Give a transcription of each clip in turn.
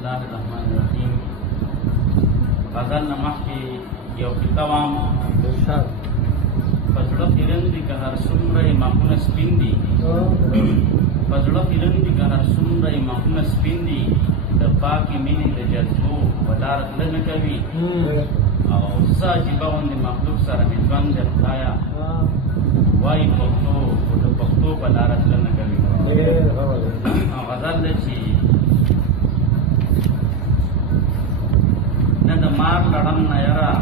الله الرحمن الرحیم. غزل نمخ کی یو کتوام پزړه خیرن دي که هر څومره ماخونه سپین دي، پزړه خیرن دي که هر څومره ماخونه سپین دي، د پاکې مینې د جذبو ولاره تله نه کوي او څه عجیبه غوندې مخلوق سره مې ژوند دی خدایه، وایي پښتو خو د پښتو په لاره تله نه کوي. غزل دی چې نه د مار لړم نه یره،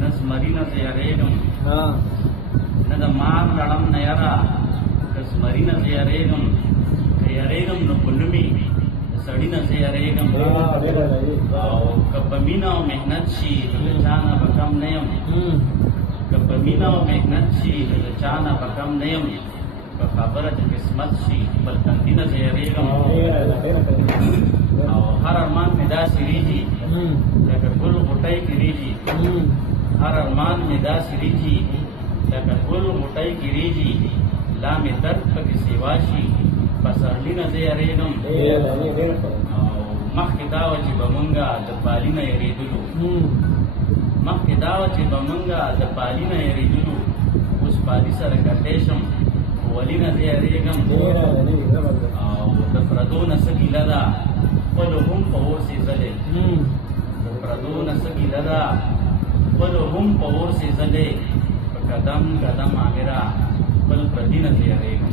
نه زمري نه زه یریږم، نه د مار لړم نه یره، که زمري نه زه یریږم، که یریږم نو په نومې د سړي نه زه یریږم، او که په مینه او محنت شي نو د چا نه به کم نه یم، که په مینه او محنت شي نو د چا نه به کم نه یم، که خبره د قسمت شي بل تندي نه زه یریږم، او هر ارمان مې داسې ریږي لکه ګل غوټۍ کې ریږي، هر ارمان مې داسې ریږي لکه ګل غوټۍ کې ریږي، لا مې درد پکې سیوا شي پسرلي نه زه یریږم. او مخکې دا وه چې به مونږه د پالي نه یریدلو، مخکې دا وه چې به مونږه د پالي نه یریدلو، اوس پالي سره کټی شم ولي نه زه یریږم. او د پردو نه څه ګیله ده خپلو هم په اور سېځلې، د پردو نه څه ګیله ده خپلو هم په اور سېځلې، په قدم قدم امره خپل پردي نه زه یریږم.